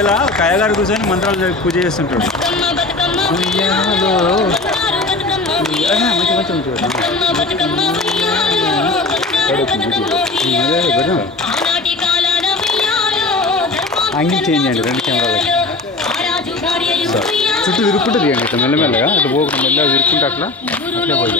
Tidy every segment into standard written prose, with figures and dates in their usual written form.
మధ్యలో కయ్యగారు కూర్చొని మంత్రాలు పూజ చేస్తుంటాడు. యాంగిల్ చేంజ్ అండి 2 కెమెరాలకి. చుట్టూ తిరుక్కుంటూ తీయండి ఇట్లా మెల్లమెల్లగా, అటు పోకుండా మెల్లగా తిరుక్కుంటే అట్లా అట్లే పోయి.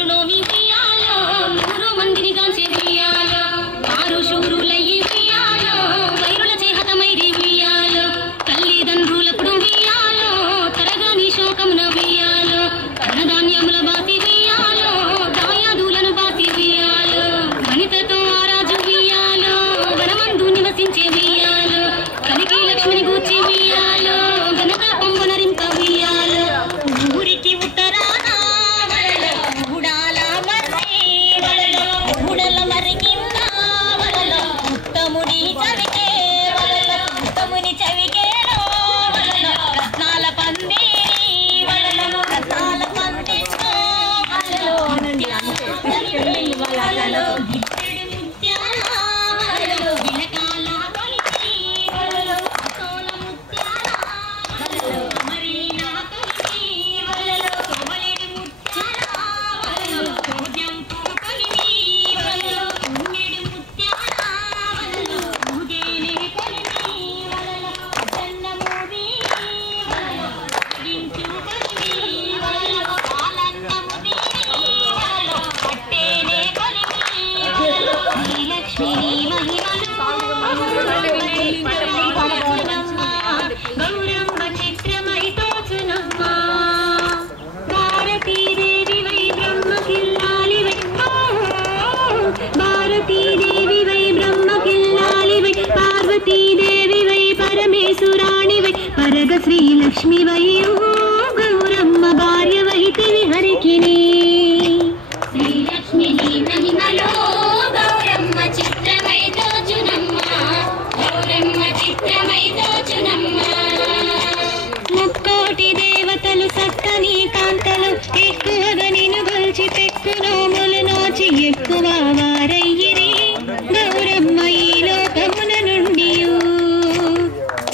శ్రీ లక్ష్మి వై గౌరమ్మ భార్య వైతివి హరికిని శ్రీ లక్ష్మి మహిమలో గౌరమ్మ చిత్రమై దోచునమ్మ గౌరమ్మ చిత్రమై దోచునమ్మ. ముక్కోటి దేవతలు సక్కని కాంతలు ఎక్కువగా నిన్ను గొల్చి పెక్కు నోములు నోచి ఎక్కువ వారయ్యిరి గౌరమ్మ ఈ లోకమున నుండి.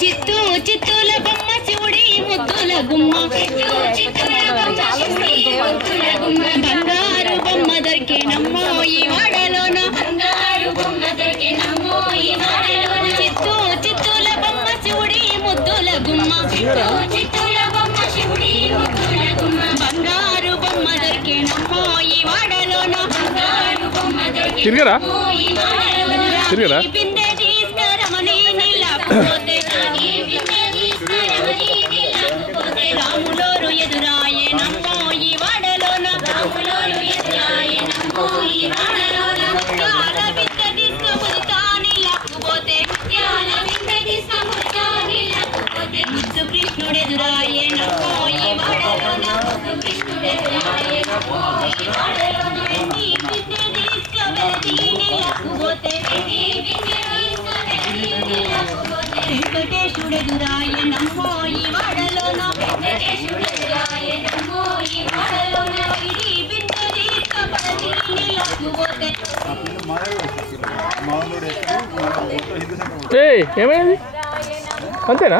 చిత్తుల బొమ్మ చూడి ముద్దుల గుమ్మ బంగారు బొమ్మ దొరికేనమ్మో ఈ వాడలోన బంగారు బొమ్మ దొరికేనమ్మో ఈ వాడలోన. చిత్తుల బొమ్మ చూడి ముద్దుల గుమ్మ చిత్తుల బొమ్మ చూడి ముద్దుల గుమ్మ బంగారు బొమ్మ దొరికేనమ్మో ఈ వాడలోన బంగారు బొమ్మ దొరికేనమ్మో ఈ వాడలోన. బిందె తీసుకరమని నిలబోతే రాములోరు ఎదురాయే నమ్మో ఈ వాడలోన రాములోరు ఎదురాయే నమ్మో ఈ వాడలోన. ముత్యాల బిందె తీసుకుముతాని లేకపోతే ముత్యాల బిందె తీసుకుముతాని లేకపోతే ముద్దు కృష్ణుడు ఎదురాయే నమ్మో ఈ వాడలోన ముద్దు కృష్ణుడు ఎదురాయే నమ్మో ఈ వాడలోన. ఈ బిందె తీసుకువెళ్ళని లేకపోతే ఈ బిందె తీసుకువెళ్ళని లేకపోతే వెంకటేశుడెదురాయ నమ్మో ఈ వాడలోన వెంకటేశుడెదురాయ నమ్మో ఈ వాడలోన. ఇది బిందె తీసుకువెళ్ళని లేకపోతే ఏమైంది అంతేనా?